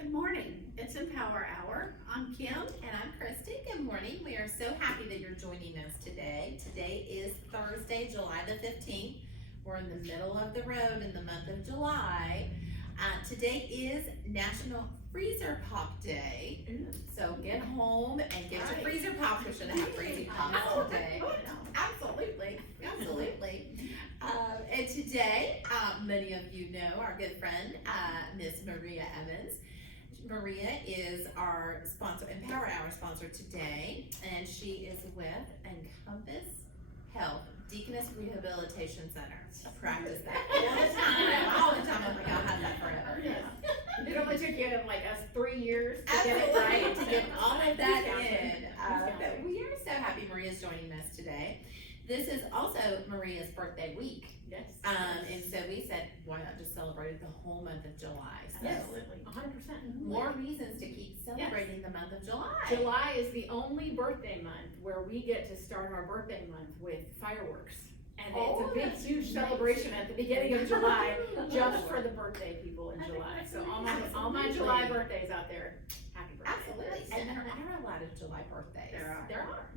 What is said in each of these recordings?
Good morning. It's Empower Hour. I'm Kim. And I'm Christy. Good morning. We are so happy that you're joining us today. Today is Thursday, July the 15th. We're in the middle of the road in the month of July. Today is National Freezer Pop Day. So get home and get your freezer pops. We should have freezer pops today. Absolutely. Absolutely. And today, many of you know our good friend, Miss Maria Evans. Maria is our sponsor, Empower Hour sponsor today, and she is with Encompass Health Deaconess Rehabilitation Center. I practice that all the time. I'm like, I'll have that forever. Yes. It only took you like us 3 years to get it Absolutely, right. to get all of that Who's in. But we are so happy Maria's joining us today. This is also Maria's birthday week. Yes. And so we said, why not just celebrate it the whole month of July? So Absolutely. 100%. more reasons to keep celebrating the month of July. July is the only birthday month where we get to start our birthday month with fireworks. And it's a big, huge celebration at the beginning of July just for the birthday people in July. So all my July birthdays out there, happy birthday. Absolutely. And there are a lot of July birthdays. There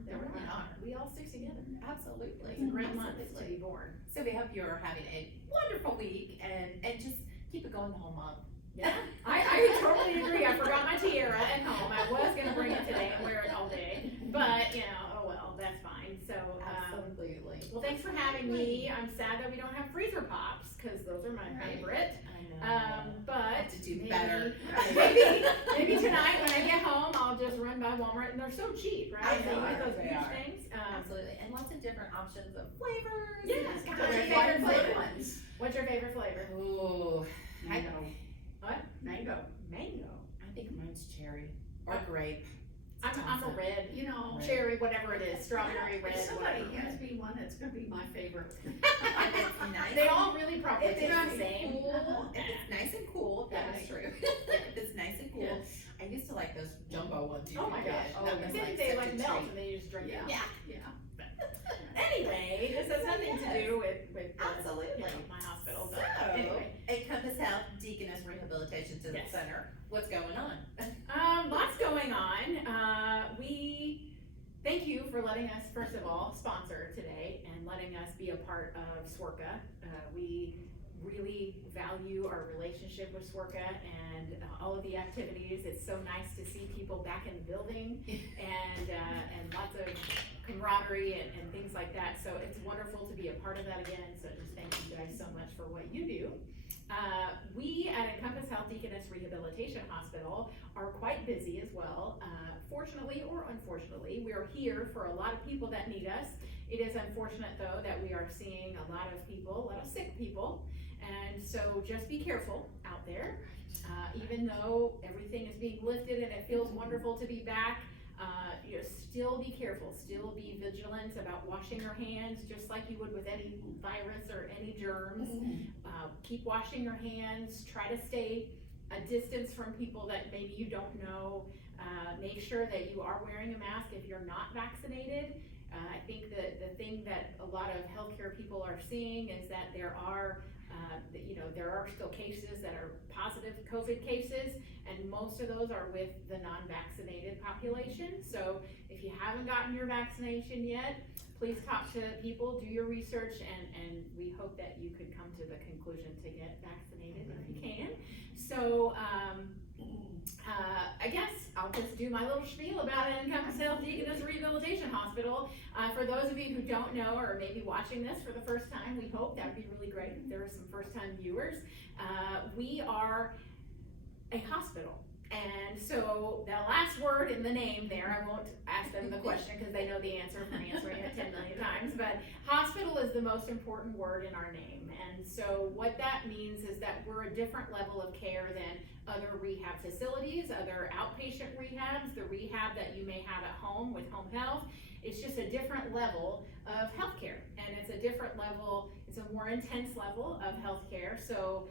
really are. We all stick together. Absolutely. It's a great month to Absolutely. be born. So we hope you're having a wonderful week and just keep it going the whole month. Yeah, I totally agree. I forgot my tiara at home. I was gonna bring it today and wear it all day, but oh well, that's fine. So, Absolutely. well, thanks for having me. I'm sad that we don't have freezer pops because those are my favorite. I know. But to do maybe, better. maybe tonight when I get home, I'll just run by Walmart and they're so cheap, right? I know, You get those they huge are. things. Absolutely. And lots of different options of flavors. Yes. and What's your fun favorite flavor? ones. What's your favorite flavor? Ooh, What? Mango. Mango. I think mine's cherry or grape. I'm a red, You know, cherry, whatever it is, strawberry, red, if somebody whatever. hands me one, it's gonna be my favorite. If it's nice. They all really probably If taste it's the same. cool, if it's nice and cool, that is true. If it's nice and cool. Yes. I used to like those jumbo ones you Oh could my get. gosh. That was Didn't like they such like a melt treat. and then you just drink it? Yeah. Yeah. Anyway, this has nothing to do with Absolutely. my hospital. So, But anyway, Encompass Health Deaconess Rehabilitation Yes. Center. What's going on? lots going on. We thank you for letting us, first of all, sponsor today and letting us be a part of SWRCA. We really value our relationship with SWRCA and all of the activities. It's so nice to see people back in the building and lots of camaraderie and things like that. So it's wonderful to be a part of that again. So just thank you guys so much for what you do. We at Encompass Health Deaconess Rehabilitation Hospital are quite busy as well. Fortunately or unfortunately, we are here for a lot of people that need us. It is unfortunate though that we are seeing a lot of people, a lot of sick people. And so just be careful out there. Even though everything is being lifted and it feels wonderful to be back, still be careful, still be vigilant about washing your hands just like you would with any virus or any germs. Keep washing your hands, try to stay a distance from people that maybe you don't know. Make sure that you are wearing a mask if you're not vaccinated. I think that the thing that a lot of healthcare people are seeing is that there are still cases that are positive COVID cases, and most of those are with the non-vaccinated population. So if you haven't gotten your vaccination yet, please talk to people, do your research, and we hope that you could come to the conclusion to get vaccinated if you can. So I guess I'll just do my little spiel about Encompass Health Deaconess Rehabilitation Hospital. For those of you who don't know or maybe watching this for the first time, we hope that would be really great if there are some first-time viewers. We are a hospital. And so the last word in the name there, I won't ask them the question because they know the answer from answering it 10 million times, but hospital is the most important word in our name. And so what that means is that we're a different level of care than other rehab facilities, other outpatient rehabs, the rehab that you may have at home with home health. It's just a different level of healthcare, and it's a different level, it's a more intense level of healthcare. So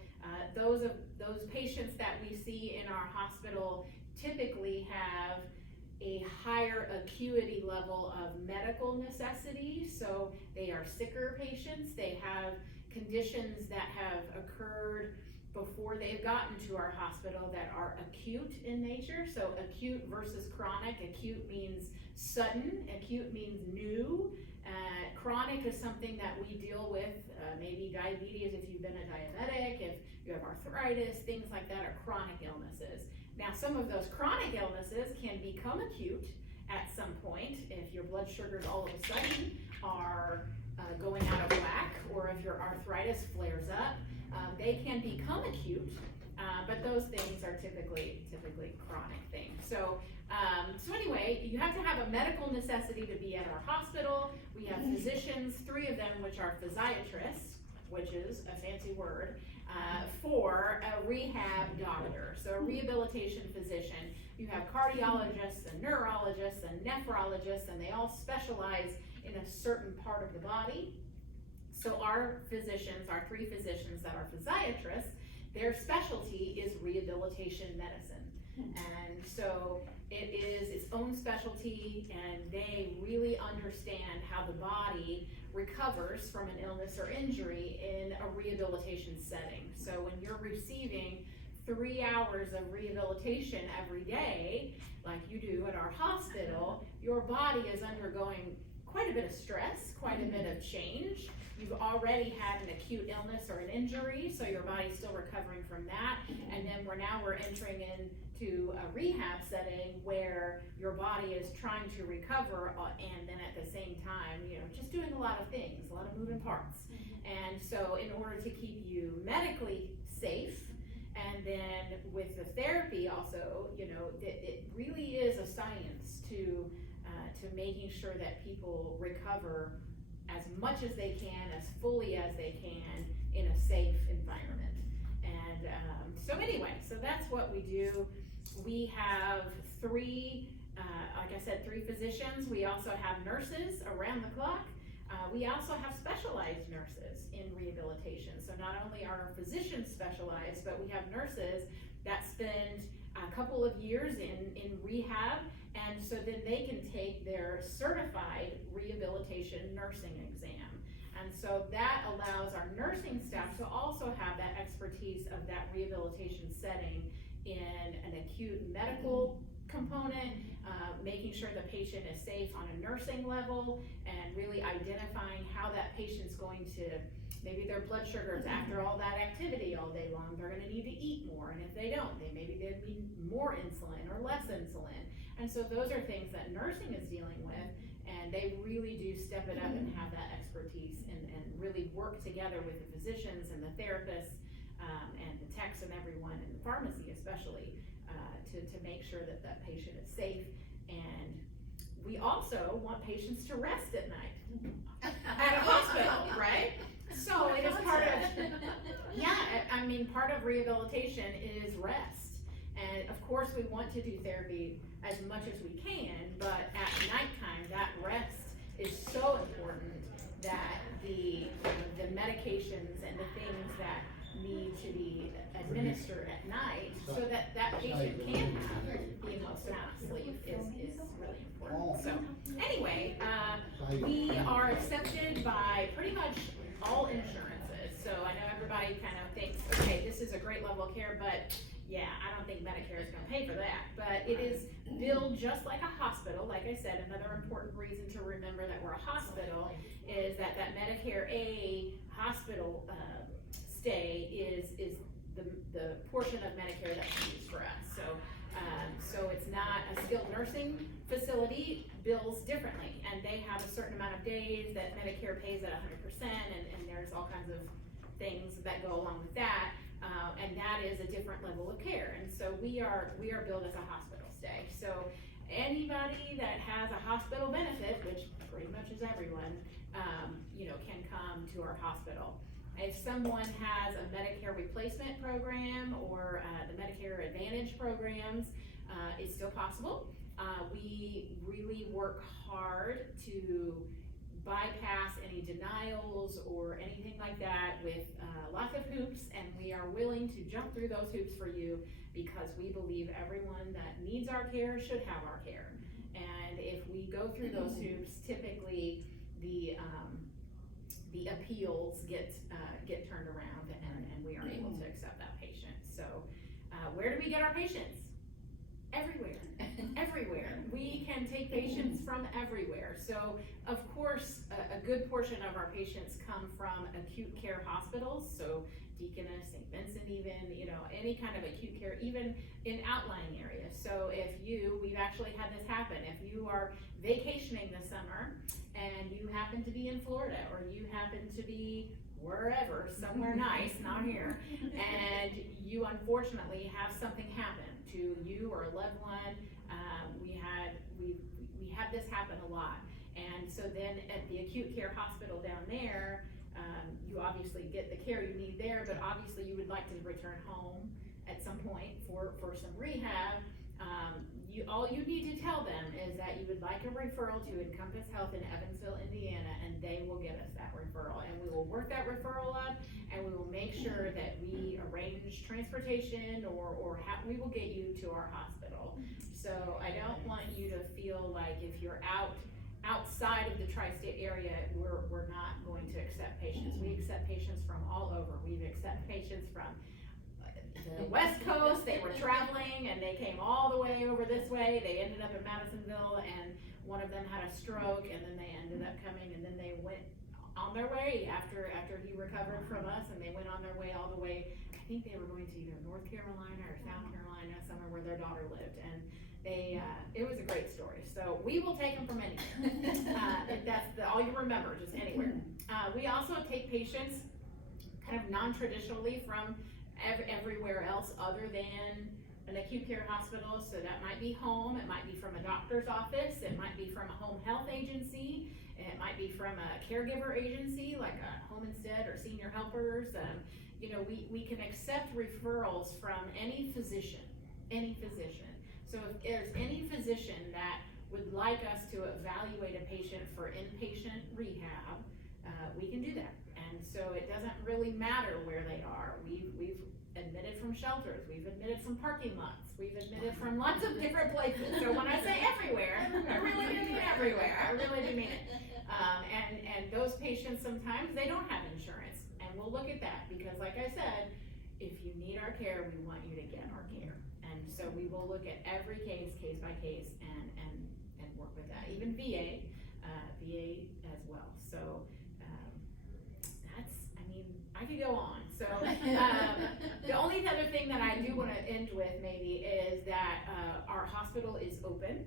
those patients that we see in our hospital typically have a higher acuity level of medical necessity. So they are sicker patients, they have conditions that have occurred before they've gotten to our hospital that are acute in nature. So acute versus chronic. Acute means sudden, acute means new. Chronic is something that we deal with, maybe diabetes if you've been a diabetic, if you have arthritis, things like that are chronic illnesses. Now some of those chronic illnesses can become acute at some point if your blood sugars all of a sudden are going out of whack, or if your arthritis flares up, they can become acute, but those things are typically chronic things. So anyway, you have to have a medical necessity to be at our hospital. We have physicians, 3 of them, which are physiatrists, which is a fancy word, for a rehab doctor. So a rehabilitation physician. You have cardiologists and neurologists and nephrologists, and they all specialize in a certain part of the body. So our physicians, our 3 physicians that are physiatrists, their specialty is rehabilitation medicine. And so it is its own specialty, and they really understand how the body recovers from an illness or injury in a rehabilitation setting. So when you're receiving 3 hours of rehabilitation every day, like you do at our hospital, your body is undergoing quite a bit of stress, quite a bit of change. You've already had an acute illness or an injury, so your body's still recovering from that. And then we're entering into a rehab setting where your body is trying to recover, and then at the same time, just doing a lot of things, a lot of moving parts. And so in order to keep you medically safe, and then with the therapy also, it really is a science to making sure that people recover as much as they can, as fully as they can, in a safe environment. And so anyway, so that's what we do. We have 3, like I said, 3 physicians. We also have nurses around the clock. We also have specialized nurses in rehabilitation. So not only are our physicians specialized, but we have nurses that spend a couple of years in rehab, and so then they can take their certified rehabilitation nursing exam. And so that allows our nursing staff to also have that expertise of that rehabilitation setting in an acute medical component, making sure the patient is safe on a nursing level, and really identifying how that patient's going to, maybe their blood sugars after all that activity all day long, they're gonna need to eat more, and if they don't, maybe they need more insulin or less insulin. And so those are things that nursing is dealing with, and they really do step it up and have that expertise and really work together with the physicians and the therapists and the techs and everyone in the pharmacy especially to make sure that that patient is safe. And we also want patients to rest at night at a hospital, right? So it is part of, part of rehabilitation is rest. And of course we want to do therapy as much as we can, but at nighttime, that rest is so important that the medications and the things that need to be administered at night so that that patient can have the emotional sleep is really important. So anyway, we are accepted by pretty much all insurances. So I know everybody kind of thinks, okay, this is a great level of care, but yeah, I don't think Medicare is going to pay for that. But it is billed just like a hospital. Like I said, another important reason to remember that we're a hospital is that Medicare A hospital stay is the portion of Medicare that's used for us. So it's not a skilled nursing facility, bills differently, and they have a certain amount of days that Medicare pays at 100%, and there's all kinds of things that go along with that. And that is a different level of care. And so we are billed as a hospital stay. So anybody that has a hospital benefit, which pretty much is everyone, can come to our hospital. If someone has a Medicare replacement program or the Medicare Advantage programs, it's still possible. We really work hard to bypass any denials or anything like that with lots of hoops, and we are willing to jump through those hoops for you because we believe everyone that needs our care should have our care. And if we go through those hoops, typically the appeals get turned around, and we are able to accept that patient. Where do we get our patients? Everywhere. Everywhere. We can take patients from everywhere. So, of course, a good portion of our patients come from acute care hospitals. So, Deaconess, St. Vincent even, any kind of acute care, even in outlying areas. So we've actually had this happen. If you are vacationing this summer and you happen to be in Florida or you happen to be wherever, somewhere nice, not here, and you unfortunately have something happen to you or a loved one, we have this happen a lot. And so then at the acute care hospital down there, you obviously get the care you need there, but obviously you would like to return home at some point for some rehab. All you need to tell them is that you would like a referral to Encompass Health in Evansville, Indiana, and they will get us that referral. And we will work that referral up, and we will make sure that we arrange transportation or we will get you to our hospital. So I don't want you to feel like if you're outside of the tri-state area, we're not going to accept patients. We accept patients from all over. We accept patients from the West Coast. They were traveling and they came all the way over this way. They ended up in Madisonville and one of them had a stroke and then they ended up coming and then they went on their way after he recovered from us, and they went on their way all the way. I think they were going to either North Carolina or South Carolina, somewhere where their daughter lived, and it was a great story. So we will take them from anywhere. If that's all you remember, just anywhere. We also take patients kind of non-traditionally from everywhere else other than an acute care hospital. So that might be home, it might be from a doctor's office, it might be from a home health agency, it might be from a caregiver agency like a Home Instead or Senior Helpers. We can accept referrals from any physician. So if there's any physician that would like us to evaluate a patient for inpatient rehab, we can do that. And so it doesn't really matter where they are. We've admitted from shelters, we've admitted from parking lots, we've admitted from lots of different places. So when I say everywhere, I really do mean everywhere. I really do mean it. And those patients sometimes they don't have insurance, and we'll look at that because, like I said, if you need our care, we want you to get our care. And so we will look at every case by case, and work with that. Even VA as well. So I could go on. So the only other thing that I do want to end with maybe is that our hospital is open,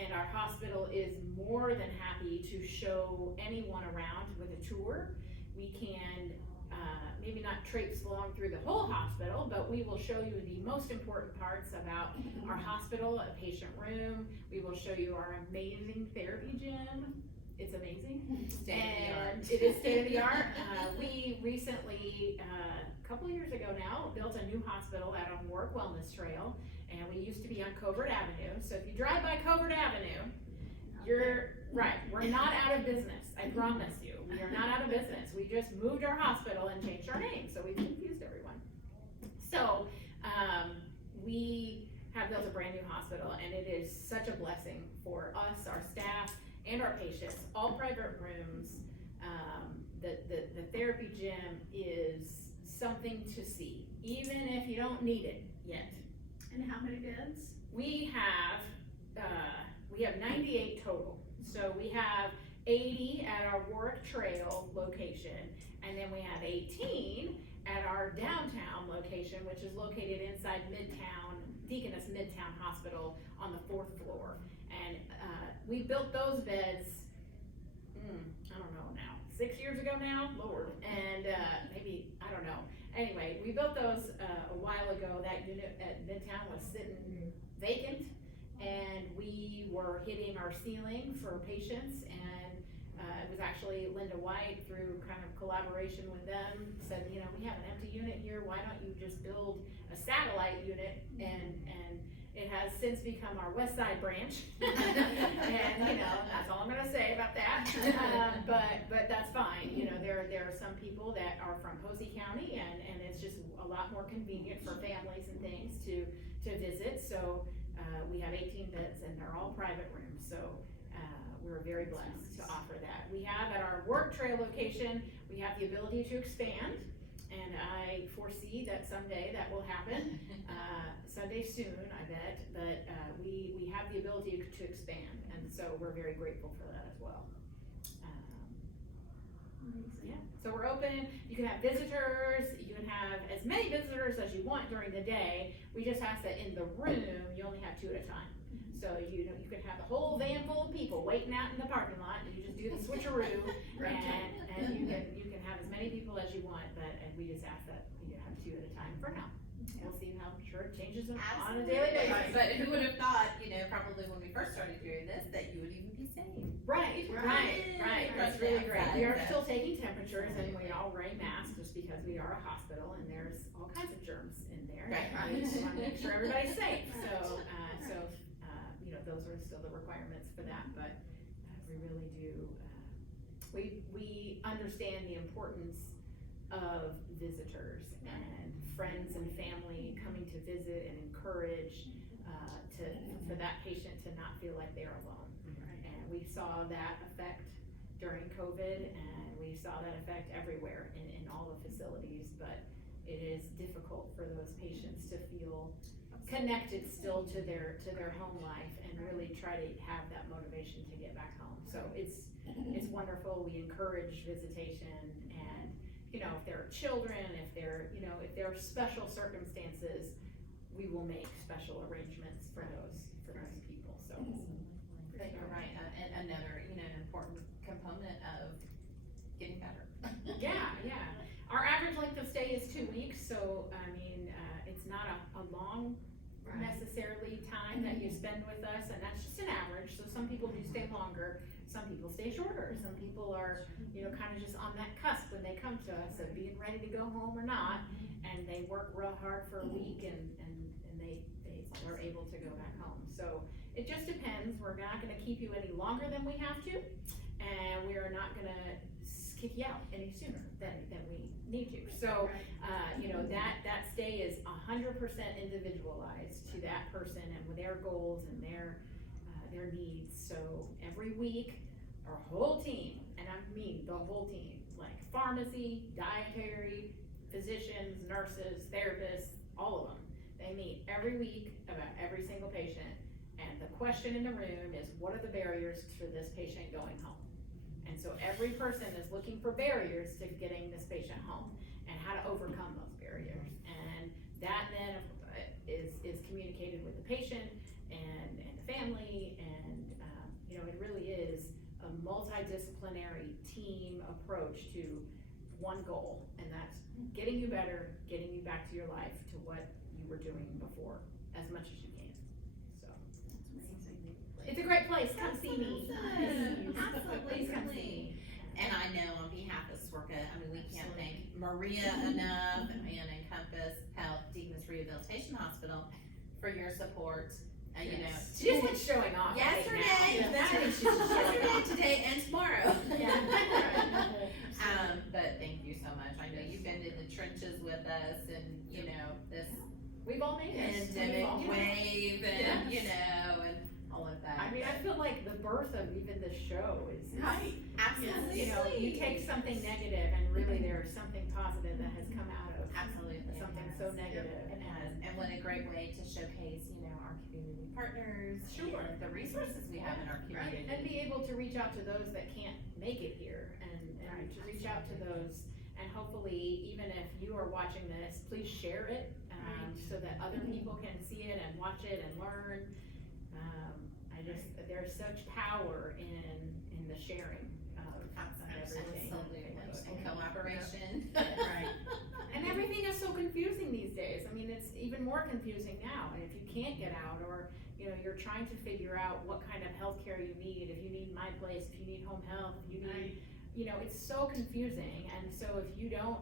and our hospital is more than happy to show anyone around with a tour. We can maybe not traipse along through the whole hospital, but we will show you the most important parts about our hospital, a patient room. We will show you our amazing therapy gym. It's amazing. And it is state of the art. We recently, a couple of years ago now, built a new hospital out on Warwick Wellness Trail, and we used to be on Covert Avenue. So if you drive by Covert Avenue, you're right. We're not out of business. I promise you. We are not out of business. We just moved our hospital and changed our name, so we've confused everyone. So we have built a brand new hospital, and it is such a blessing for us, our staff, and our patients. All private rooms. The therapy gym is something to see, even if you don't need it yet. And how many beds? We have 98 total. So we have 80 at our Warwick Trail location, and then we have 18 at our downtown location, which is located inside Deaconess Midtown Hospital on the 4th floor. And we built those beds, I don't know now, 6 years ago now, Lord, and maybe, I don't know. Anyway, we built those a while ago. That unit at Midtown was sitting vacant, and we were hitting our ceiling for patients, and it was actually Linda White, through kind of collaboration with them, said, we have an empty unit here, why don't you just build a satellite unit, and it has since become our West Side branch. And that's all I'm gonna say about that. But that's fine. There are some people that are from Posey County, and it's just a lot more convenient for families and things to visit. So we have 18 beds, and they're all private rooms. So we're very blessed to offer that. We have at our Warwick Trail location, we have the ability to expand, and I foresee that someday that will happen. Sunday soon, I bet, but we have the ability to expand, and so we're very grateful for that as well. Yeah, so we're open. You can have visitors. You can have as many visitors as you want during the day. We just ask that in the room you only have 2 at a time. So you can have the whole van full of people waiting out in the parking lot, and you just do the switcheroo, and you can have as many people as you want. And we just ask that you have 2 at a time for now. We'll see how sure it changes on a daily basis. But who would have thought, probably when we first started doing this, that you would even be safe. Right. That's really great. We are still taking temperatures, and we all wear masks just because we are a hospital, and there's all kinds of germs in there. Right. We just want to make sure everybody's safe. So those are still the requirements for that. But we really do. We understand the importance of visitors and friends and family coming to visit and encourage for that patient to not feel like they're alone. Right. And we saw that effect during COVID, and we saw that effect everywhere in all the facilities, but it is difficult for those patients to feel connected still to their home life and really try to have that motivation to get back home. So it's wonderful. We encourage visitation, and if there are children, if there are special circumstances, we will make special arrangements for those people. So I think you're right, and another important component of getting better. Yeah. Our average length of stay is 2 weeks, so it's not a long necessarily time that you spend with us, and that's just an average. So some people do stay longer, some people stay shorter, some people are kind of just on that cusp when they come to us of being ready to go home or not, and they work real hard for a week and they are able to go back home. So it just depends. We're not going to keep you any longer than we have to, and we are not going to kick you out any sooner than we need to. So that stay is 100% individualized to that person and with their goals and their needs. So every week our whole team, and I mean the whole team, like pharmacy, dietary, physicians, nurses, therapists, all of them, they meet every week about every single patient, and the question in the room is, what are the barriers for this patient going home? And so every person is looking for barriers to getting this patient home and how to overcome those barriers. And that then is communicated with the patient and the family, and it really is a multidisciplinary team approach to one goal, and that's getting you better, getting you back to your life, to what you were doing before, as much as you can. So it's a great place. Come see me. Absolutely. Please come see me. And I know on behalf of SWORCA, we can't thank Maria enough and Encompass Health Deaconess Rehabilitation Hospital for your support. She's like showing off. Yesterday, today, and tomorrow. But thank you so much. I know you've been in the trenches with us, and this we've all made it. Pandemic wave, and and all of that. I feel like the birth of even the show is right. Absolutely. You take something negative, and really there's something positive that has come out of something so negative. It has, and what a great way to showcase our community partners, and the resources we have in our community, and be able to reach out to those that can't make it here, and to reach out to those, and hopefully even if you are watching this, please share it so that other people can see it and watch it and learn. There's such power in the sharing of everything. And collaboration. Right. And everything is so confusing these days. It's even more confusing now. And if you can't get out, or you're trying to figure out what kind of healthcare you need, if you need My Place, if you need home health, if you need, it's so confusing. And so if you don't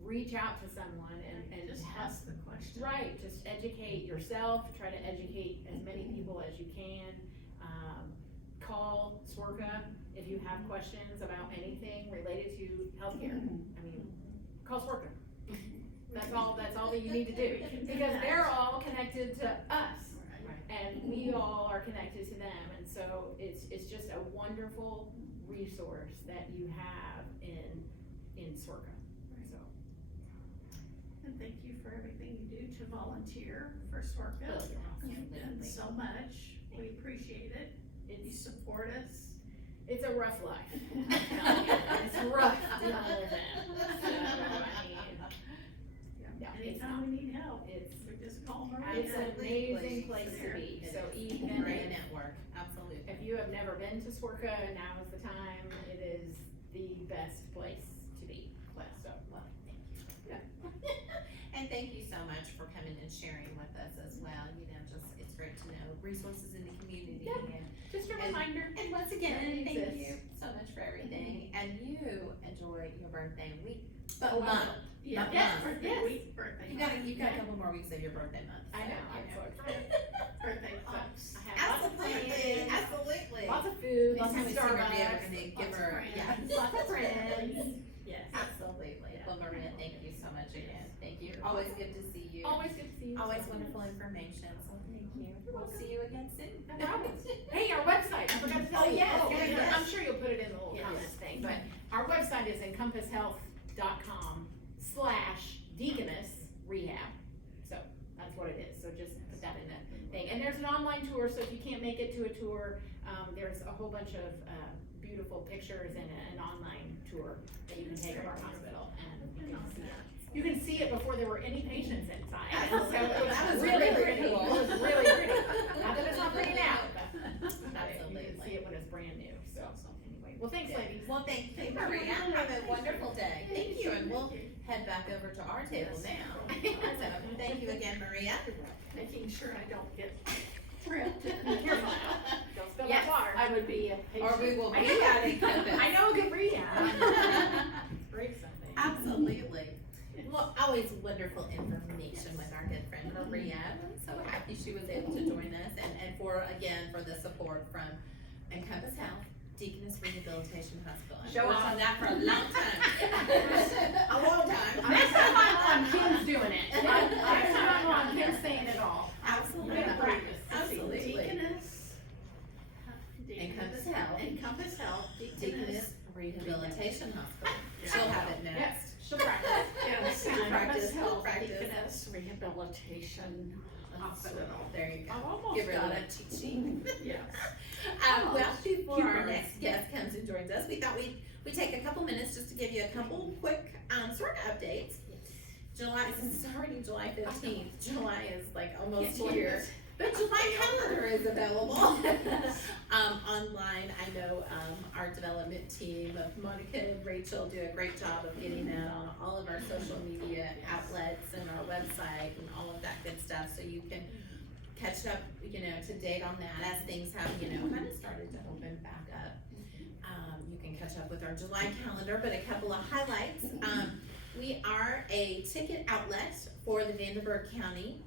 reach out to someone and just ask the question. Right, just educate yourself, try to educate as many people as you can. Call SWORCA if you have questions about anything related to healthcare. Call SWORCA. That's all that you need to do, because they're all connected to us, and we all are connected to them, and so it's just a wonderful resource that you have in SWORCA. So And thank you for everything you do to volunteer for SORCA. Oh, you're You've done Absolutely. so much. We appreciate it. You support us. It's a rough life. I'm telling you, it's rough dealing with it. So, I mean, yeah, it's Anytime not. we need help, It's we just call Maria. It's an amazing place to be. It So is. even Great if network, absolutely. you have never been to SORCA, now is the time. It is the best place to be. So, Well, thank you. And thank you so much for coming and sharing with us as well. You know, just, it's great to know resources in the community. Yeah. And, just a reminder. and once again, It thank exists. you so much for everything. And you enjoy your birthday week, Oh, but month. Yeah, Yes, birthday yes. week, birthday You've month. got a couple more weeks of your birthday month. I know, I'm so excited. Birthday pops. I have lots of Absolutely, plans, absolutely. lots of food, lots Anytime of we see Maria, we're Starbucks. gonna give lots of her, friends. yeah. Lots of friends. Yes. Absolutely. Well, Maria, thank you so much again. Thank you. Always good to see you. Always good to see you. Always wonderful information, so thank you. We'll see you again soon. No problem. Hey, our website, I forgot to tell Oh, you. yes, yes. I'm sure you'll put it in the little Yes. comments thing, but our website is encompasshealth.com/Deaconess Rehab. So that's what it is, so just put that in the thing. And there's an online tour, so if you can't make it to a tour, there's a whole bunch of, beautiful pictures and an online tour that you can take of our hospital, and you can see it before there were any patients inside. So it That was really really pretty. cool. It was really pretty. Not that it's not pretty now, but you can Absolutely. see it when it's brand new, so anyway. Well, thanks, ladies. Well, thank you, Maria. Have a wonderful day. Thank you, and we'll head back over to our table now. So, thank you again, Maria. Making sure I don't get tripped. Careful now. Don't spill Yes. that water. I would be a Or we patient. will I be know. at Encompass. I know a good rehab. Break something. Absolutely. Well, always wonderful information with our good friend Maria. I'm so happy she was able to join us, and for the support from Encompass Health, Deaconess Rehabilitation Hospital. I've Show worked off. on that for a long time. A long time. Next time I'm on, Kim's doing it. Next time I'm on, Kim's saying it all. Absolutely. Good practice. Absolutely. Deaconess. Encompass Health. Encompass Health. Deaconess Rehabilitation Hospital. She'll have it next. Yes, she'll practice. Yes, Practice, Encompass Health, practice. Deaconess Rehabilitation Hospital. There you go. I've almost Give her a got little it. cheat sheet. Yes. Well, before our Humor. next guest comes and joins us, we thought we'd take a couple minutes just to give you a couple quick, sort of updates. Since it's already July 15th, July is like almost here. But July calendar is available, online. I know, our development team of Monica and Rachel do a great job of getting that on all of our social media outlets and our website and all of that good stuff, so you can catch up, to date on that as things have, kind of started to open back up. You can catch up with our July calendar, but a couple of highlights. We are a ticket outlet for the Vanderburgh County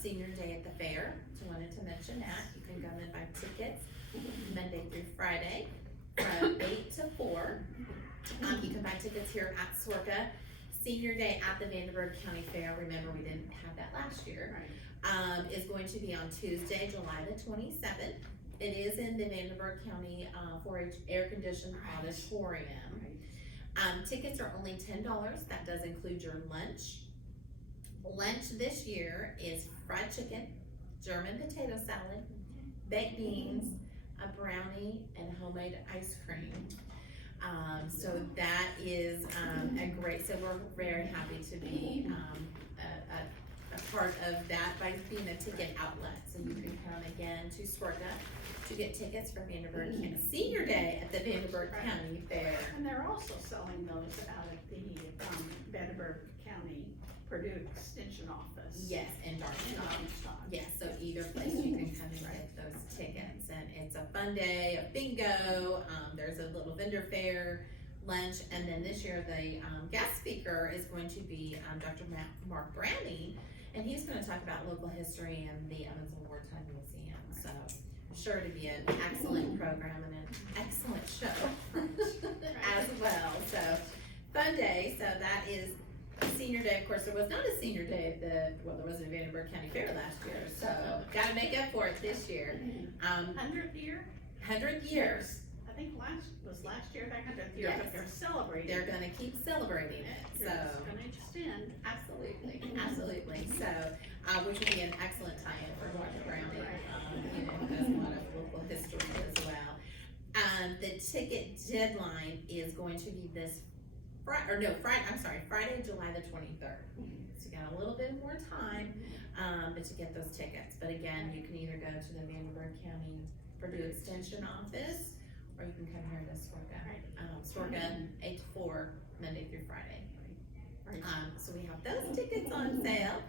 Senior Day at the Fair. So wanted to mention that. You can come and buy tickets Monday through Friday from 8 to 4. You can buy tickets here at SORCA. Senior Day at the Vanderburgh County Fair, remember we didn't have that last year, is going to be on Tuesday, July the 27th. It is in the Vanderburgh County 4-H air-conditioned auditorium. Tickets are only $10. That does include your lunch. Lunch this year is fried chicken, German potato salad, baked beans, a brownie, and homemade ice cream. So that is a great, so we're very happy to be a part of that by being a ticket outlet. So you can come again to SORCA to get tickets for Vanderburgh County Senior Day at the Vanderburgh County Fair. And they're also selling those out at the, Vanderburgh County Purdue Extension Office. Yes, in In Darmstadt. Darmstadt. Yes, so either place you can come and get those tickets, and it's a fun day of bingo, there's a little vendor fair, lunch, and then this year the, guest speaker is going to be, Dr. Mark Browning, and he's gonna talk about local history and the Evansville Wartime Museum, so sure to be an excellent program and an excellent show as well, so fun day. So that is Senior Day. Of course, there was not a Senior Day there wasn't a Vanderburgh County Fair last year, so gotta make up for it this year. 100th year? 100 years think last year their 100th year, Yes. but they're celebrating. They're gonna keep celebrating it, so. It's gonna extend. Absolutely, absolutely. So, which would be an excellent tie-in for Dr. Browning, you know, who has a lot of local history as well. The ticket deadline is going to be this Friday, July the 23rd. So you got a little bit more time, but to get those tickets. But again, you can either go to the Vanderburgh County Purdue Extension Office, or you can come here to Sworga. Sworga 8 to 4, Monday through Friday. So we have those tickets on sale.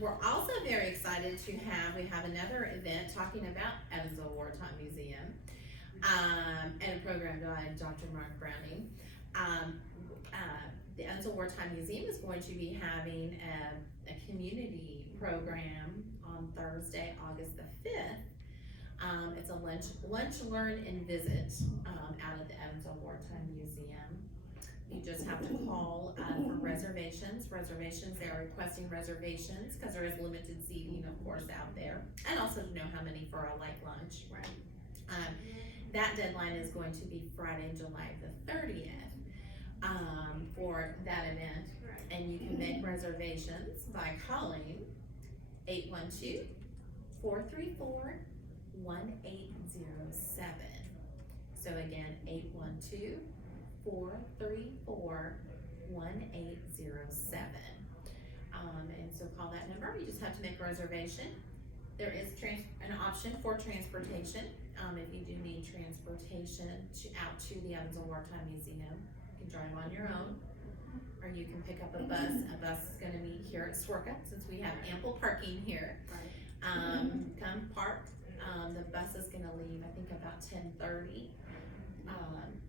We're also very excited to have another event talking about Evansville Wartime Museum, and a program by Dr. Mark Browning. The Evansville Wartime Museum is going to be having a community program on Thursday, August the 5th. It's a lunch, learn, and visit out at the Evansville Wartime Museum. You just have to call for reservations. They are requesting reservations because there is limited seating, of course, out there, and also to know how many for a light lunch. That deadline is going to be Friday, July the 30th for that event, and you can make reservations by calling 812-434-1807. So again, 812-434-1807. And so call that number. You just have to make a reservation. There is an option for transportation. If you do need transportation out to the Evansville Wartime Museum, you can drive on your own, or you can pick up a bus. A bus is going to meet here at Sworka, since we have ample parking here. Come park. The bus is going to leave, I think, about 10:30.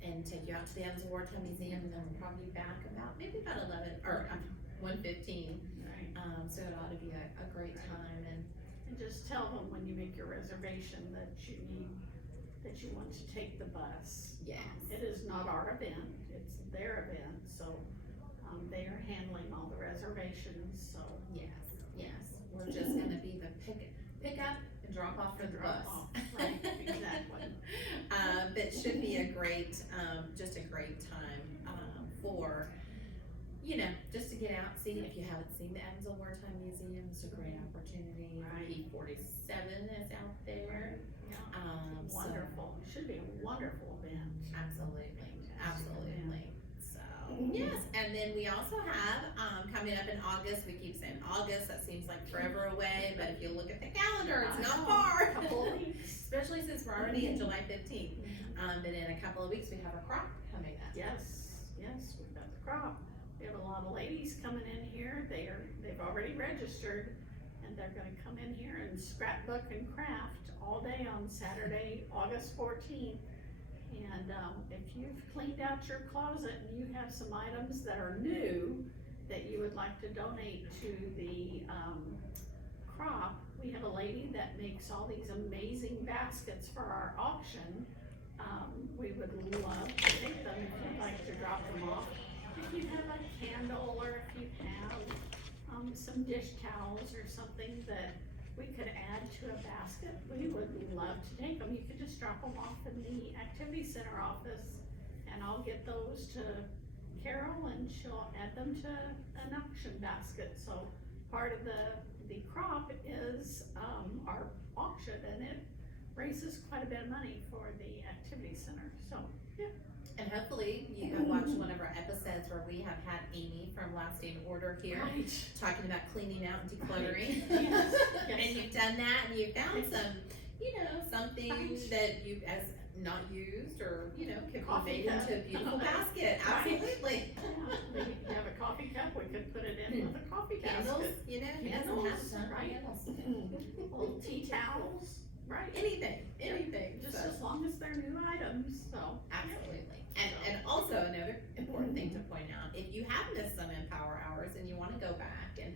And take you out to the Evansville Wartime Museum, and then we'll probably be back maybe about 1:15. So it ought to be a great time. And just tell them when you make your reservation that you want to take the bus. Yes. It is not our event, it's their event, so they are handling all the reservations, so. Yes, we're just gonna be the pick up and drop off for the bus. Right, exactly. But should be a great, just a great time, for, just to get out, see if you haven't seen the Evansville Wartime Museum. It's a great opportunity. P47 is out there. Wonderful, should be a wonderful event. Absolutely. So, yes, and then we also have, coming up in August, we keep saying August, that seems like forever away, but if you look at the calendar, it's not far. Couple of weeks. Especially since we're already in July 15th. But in a couple of weeks, we have a crop coming up. Yes, we've got the crop. We have a lot of ladies coming in here. They've already registered, and they're gonna come in here and scrapbook and craft all day on Saturday, August 14th. And if you've cleaned out your closet and you have some items that are new that you would like to donate to the crop, we have a lady that makes all these amazing baskets for our auction. We would love to take them if you'd like to drop them off. If you have a candle, or if you have some dish towels or something that we could add to a basket, we would love to take them. You could just drop them off in the activity center office, and I'll get those to Carol, and she'll add them to an auction basket. So part of the crop is our auction, and it raises quite a bit of money for the activity center. So yeah. And hopefully you have watched one of our episodes where we have had Amy from Last Day in Order here talking about cleaning out and decluttering. Yes. And you've done that, and you found something that you as not used, or can be made into a beautiful basket. Absolutely. Yeah. We have a coffee cup, we could put it in with a coffee Candles, basket. candles, Right. Little tea towels, right? Anything. Just So. as long as they're new items, so. Absolutely. And also another important thing to point out, if you have missed some Empower Hours and you want to go back and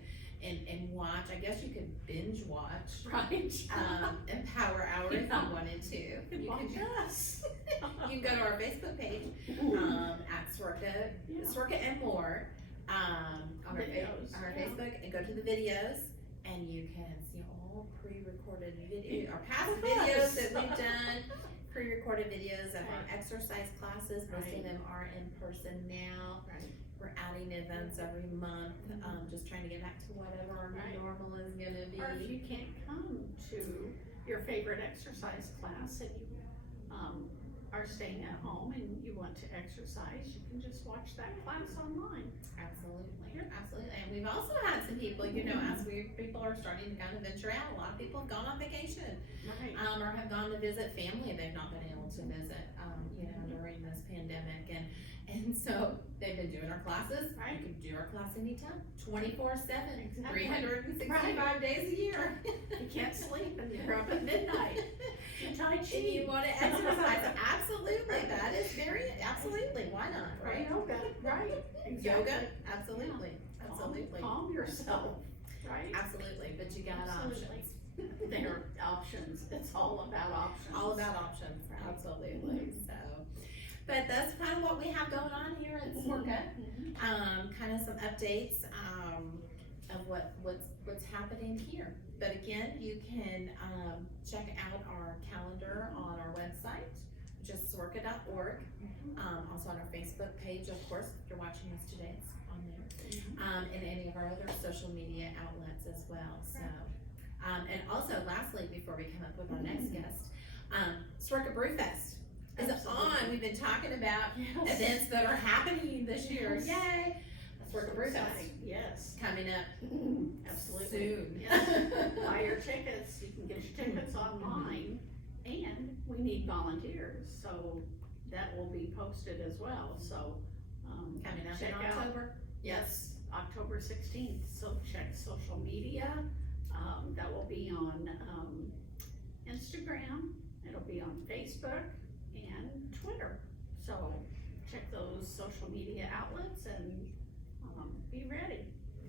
watch, I guess you could binge watch, Right. Empower Hour if you wanted to. You can go to our Facebook page at Sworka and More on our Facebook, and go to the videos, and you can see all pre-recorded video or past videos that we've done. pre-recorded videos of our Right. exercise classes. Most of Right. them are in person now. Right. We're adding events every month, just trying to get back to whatever our Right. new normal is gonna be. Or if you can't come to your favorite exercise class and you, are staying at home and you want to exercise, you can just watch that class online. Absolutely, absolutely. And we've also had some people, as people are starting to kind of venture out, a lot of people have gone on vacation, Right. or have gone to visit family they've not been able to visit, during this pandemic. And so they've been doing our classes. Right. You can do our class anytime, 24/7, Exactly. 365 days a year. You can't sleep and you're up at midnight. You Tai Chi. And you want to exercise, absolutely, that is absolutely, why not, Or right? yoga, right? Yoga, absolutely, Calm- absolutely, Calm yourself, right? absolutely, but you got Absolutely. options. There are options, it's all about options. All about options, Right. absolutely, so. But that's kind of what we have going on here at Sworka. Mhm. Kind of some updates, of what's happening here. But again, you can, check out our calendar on our website, which is sworka.org. Also on our Facebook page, of course, if you're watching us today, it's on there. And any of our other social media outlets as well, so. And also lastly, before we come up with our next guest, Sworka Brewfest is Absolutely. on. We've been talking about Yes. events that are happening this year. Yes. Yay! Sworka Brewfest Exciting. Yes. coming up Absolutely. soon. Yes. Buy your tickets, you can get your tickets online, and we need volunteers, so that will be posted as well, so, Coming up check in out- October. Yes, October 16th, so check social media, that will be on, Instagram, it'll be on Facebook and Twitter. So check those social media outlets and, be ready,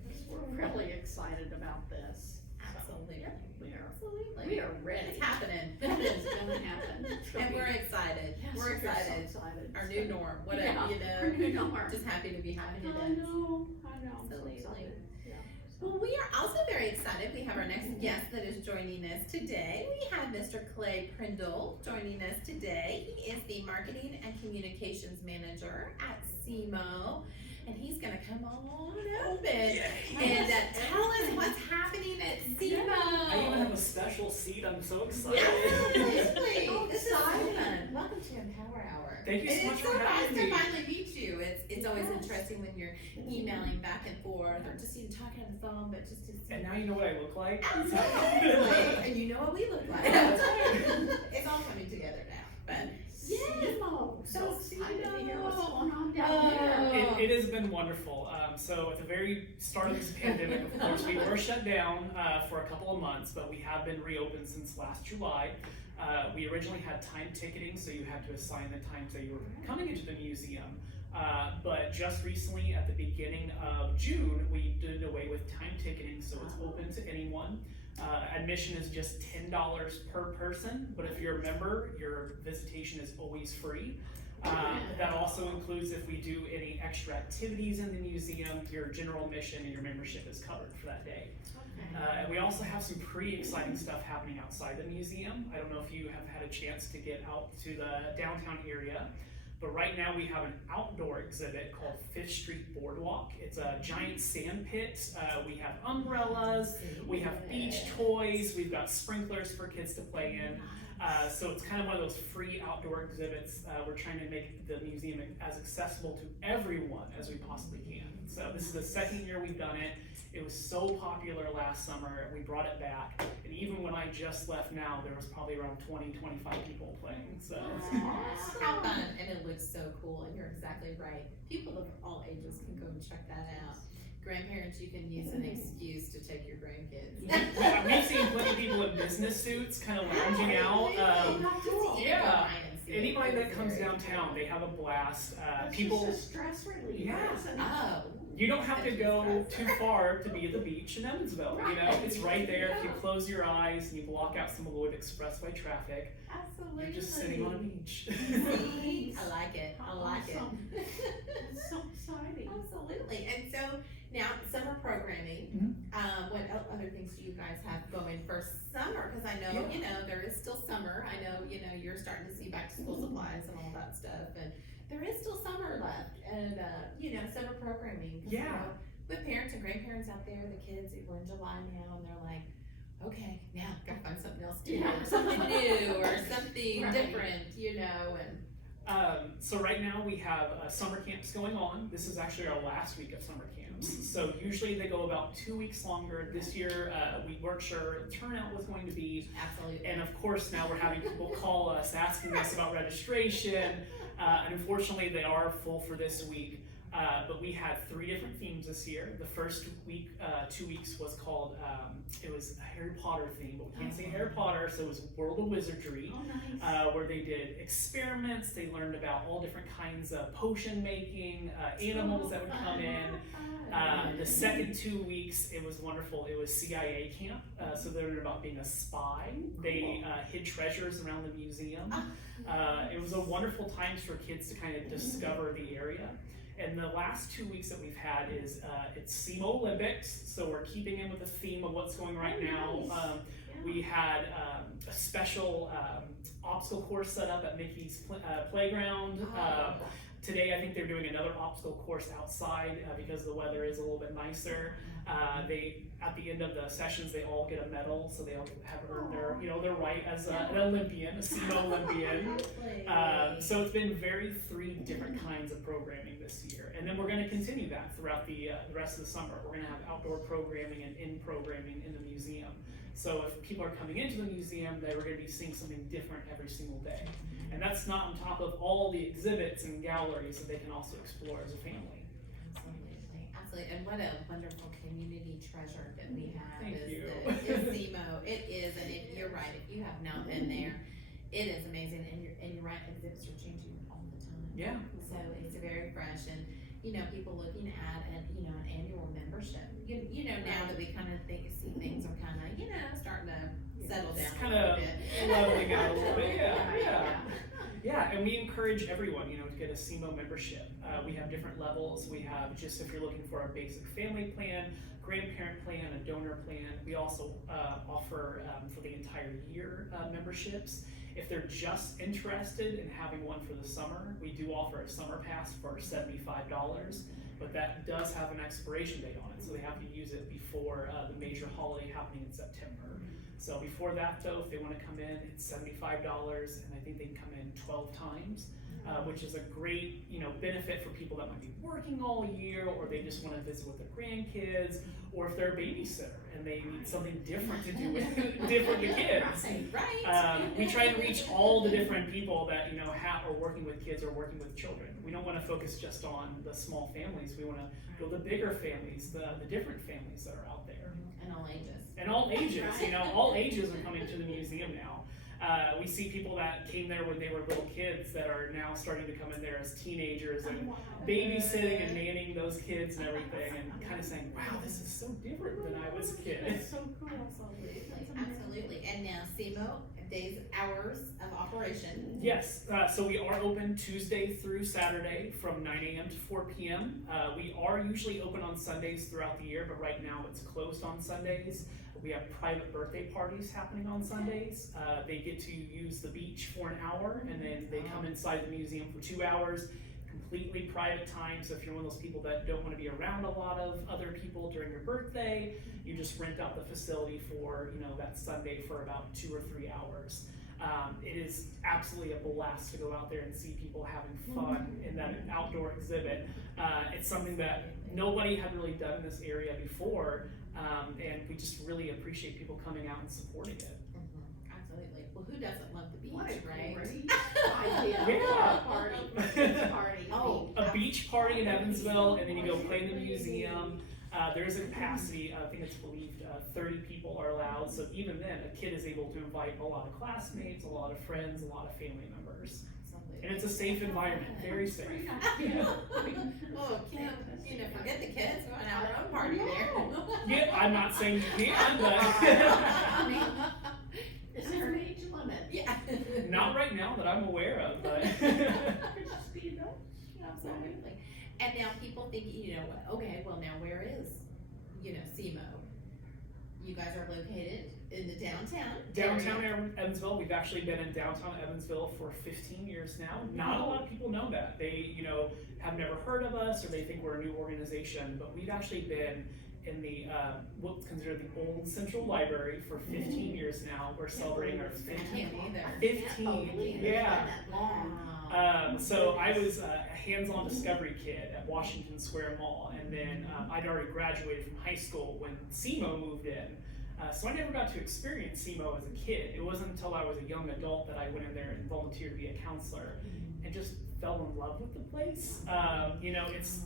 because we're really excited about this. So, Absolutely. yeah, we are, Absolutely. we are ready. It's happening. It's gonna happen. It's gonna And be- we're excited. Yes, We're excited. so excited. Our new norm, whatever, Yeah, our new norm. just happy to be having I events. know, I'm so Absolutely. excited. Yeah. so- Well, we are also very excited. We have our next guest that is joining us today. We have Mr. Clay Prindle joining us today. He is the Marketing and Communications Manager at SEMO. And he's gonna come on up and tell us what's happening at SEMO. I even have a special seat. I'm so excited. Absolutely. How This is exciting. fun. Welcome to Empower Hour. Thank you so And much it's for so nice having to me. finally meet you. It's always Yes. interesting when you're emailing back and forth or just even talking on the phone, but just to see. And now you know what I look like. Absolutely. And you know what we look like. That's right. It's all coming together now, but. SEMO, so excited to hear what's SEMO. going on down there. It has been wonderful. So at the very start of this pandemic, of course, we were shut down for a couple of months, but we have been reopened since last July. We originally had time ticketing, so you had to assign the times that you were coming into the museum. But just recently, at the beginning of June, we did away with time ticketing, so it's open to anyone. Admission is just $10 per person, but if you're a member, your visitation is always free. That also includes if we do any extra activities in the museum, your general admission and your membership is covered for that day. Okay. And we also have some pretty exciting stuff happening outside the museum. I don't know if you have had a chance to get out to the downtown area, but right now we have an outdoor exhibit called Fifth Street Boardwalk. It's a giant sand pit. We have umbrellas, we have beach toys, we've got sprinklers for kids to play in. So it's kind of one of those free outdoor exhibits. We're trying to make the museum as accessible to everyone as we possibly can. So this is the second year we've done it. It was so popular last summer, we brought it back. And even when I just left now, there was probably around 20, 25 people playing, so. How fun, and it looks so cool, and you're exactly right. People of all ages can go and check that out. Grandparents, you can use an excuse to take your grandkids. We've seen plenty of people in business suits kind of lounging out. Yeah. Anybody that comes downtown, they have a blast. It's People, just a stress reliever, Yeah. isn't it? Oh. you don't have to go too far to be at the beach in Evansville, you know? It's right there. If you close your eyes and you block out some Lloyd Expressway traffic, Absolutely. you're just sitting on a beach. See? I like it, I like it. Awesome. It's so exciting. Absolutely, and so Now, summer programming, what other things do you guys have going for summer? Cause I know, you know, there is still summer. I know, you know, you're starting to see back to school supplies and all that stuff, and there is still summer left, and, you know, summer programming. 'Cause, you know, with parents and grandparents out there, the kids, we're in July now, and they're like, okay, now gotta find something else to do, or something new, or something different, you know, and. So right now we have summer camps going on. This is actually our last week of summer camps. So usually they go about 2 weeks longer. This year we weren't sure the turnout was going to be. Absolutely. And of course now we're having people call us asking us about registration. And unfortunately they are full for this week. But we had 3 different themes this year. The first week, 2 weeks was called, it was a Harry Potter theme, but we can't say Harry Potter, so it was World of Wizardry, where they did experiments. They learned about all different kinds of potion making, animals that would come in. The second 2 weeks, it was wonderful. It was CIA camp, so they learned about being a spy. They hid treasures around the museum. It was a wonderful time for kids to kind of discover the area. And the last 2 weeks that we've had is it's SEMO Olympics, so we're keeping in with the theme of what's going right now. We had a special obstacle course set up at Mickey's playground. Today I think they're doing another obstacle course outside because the weather is a little bit nicer. They at the end of the sessions they all get a medal, so they all have earned their their right as an Olympian, a SEMO Olympian. So it's been 3 different kinds of programming this year, and then we're going to continue that throughout the rest of the summer. We're going to have outdoor programming and in programming in the museum. So if people are coming into the museum, they were going to be seeing something different every single day, and that's not on top of all the exhibits and galleries that they can also explore as a family. Absolutely, and what a wonderful community treasure that we have. Thank you. Is SEMO. It is, and if you're right, if you have not been there, it is amazing, and you're right, exhibits are changing all the time. Yeah. So it's very fresh, and people looking at an annual membership. You know, now that we kind of see things are kind of starting to settle down a little bit, leveling out a little bit. Yeah, and we encourage everyone, to get a SEMO membership. We have different levels. We have just if you're looking for a basic family plan, grandparent plan, a donor plan. We also offer for the entire year memberships. If they're just interested in having one for the summer, we do offer a summer pass for $75, but that does have an expiration date on it, so they have to use it before the major holiday happening in September. So before that though, if they want to come in, it's $75, and I think they can come in 12 times, which is a great benefit for people that might be working all year, or they just want to visit with their grandkids, or if they're a babysitter and they need something different to do with different kids. Right. We try and reach all the different people that are working with kids or working with children. We don't want to focus just on the small families. We want to go the bigger families, the different families that are out there. And all ages. And all ages, all ages are coming to the museum now. We see people that came there when they were little kids that are now starting to come in there as teenagers and babysitting and nannying those kids and everything, and kind of saying, wow, this is so different than I was a kid. It's so cool. Absolutely. And now SEMO, days, hours of operation. Yes, so we are open Tuesday through Saturday from 9 a.m. to 4 p.m. We are usually open on Sundays throughout the year, but right now it's closed on Sundays. We have private birthday parties happening on Sundays. They get to use the beach for an hour, and then they come inside the museum for 2 hours. Completely private time, so if you're one of those people that don't want to be around a lot of other people during your birthday, you just rent out the facility for that Sunday for about 2 or 3 hours. It is absolutely a blast to go out there and see people having fun in that outdoor exhibit. It's something that nobody had really done in this area before, and we just really appreciate people coming out and supporting it. Absolutely. Well, who doesn't love the beach, What a right? great idea. Yeah. Party. Oh, A beach party in Evansville, and then you go play in the museum. There is a capacity, I think it's believed 30 people are allowed, so even then a kid is able to invite a lot of classmates, a lot of friends, a lot of family members. absolutely. And it's a safe environment, very safe. Oh, Kim, forget the kids, we're gonna have our own party there. Yeah, I'm not saying you can, but I mean, is there an age limit? Yeah. not right now that I'm aware of, but Could just be adult. Absolutely. And now people think, okay, well now where is, SEMO? You guys are located in the downtown area. Evansville. We've actually been in downtown Evansville for 15 years now. Not a lot of people know that. They, have never heard of us, or they think we're a new organization, but we've actually been in the, what's considered the old Central Library for 15 years now. We're celebrating our 15, yeah. So I was a hands-on discovery kid at Washington Square Mall, and then I'd already graduated from high school when SEMO moved in. So I never got to experience SEMO as a kid. It wasn't until I was a young adult that I went in there and volunteered to be a counselor, and just fell in love with the place. It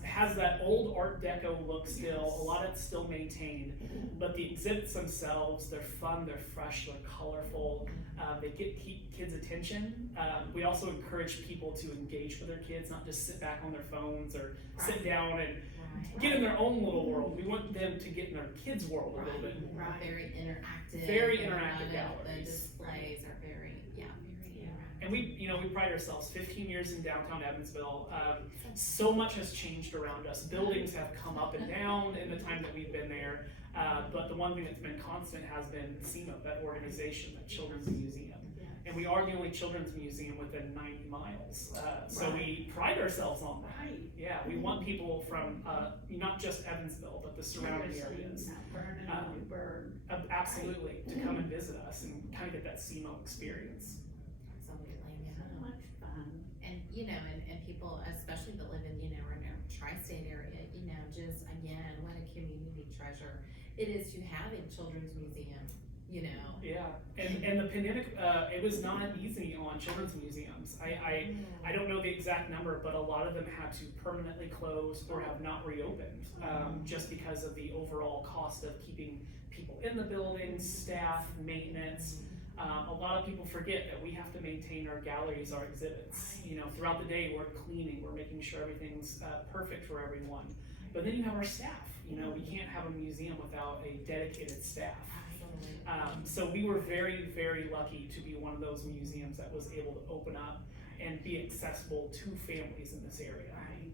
has that old Art Deco look still. A lot of it's still maintained, but the exhibits themselves, they're fun, they're fresh, they're colorful. They keep kids' attention. We also encourage people to engage with their kids, not just sit back on their phones or sit down and get in their own little world. We want them to get in their kids' world a little bit more. Very interactive. Very interactive galleries. The displays are very interactive. And we pride ourselves. 15 years in downtown Evansville. So much has changed around us. Buildings have come up and down in the time that we've been there. But the one thing that's been constant has been SEMO, that organization, that Children's Museum. And we are the only children's museum within 90 miles. So we pride ourselves on that. Right. Yeah, we want people from not just Evansville, but the surrounding areas. Absolutely, to come and visit us and kind of get that SEMO experience. Absolutely, yeah. So much fun. And and people, especially that live in, in our tri-state area, just again, what a community treasure it is to have a children's museum, Yeah, and the pandemic, it was not easy on children's museums. I don't know the exact number, but a lot of them had to permanently close or have not reopened, just because of the overall cost of keeping people in the buildings, staff, maintenance. A lot of people forget that we have to maintain our galleries, our exhibits. Throughout the day, we're cleaning, we're making sure everything's perfect for everyone. But then you have our staff. We can't have a museum without a dedicated staff. So we were very, very lucky to be one of those museums that was able to open up and be accessible to families in this area. Right.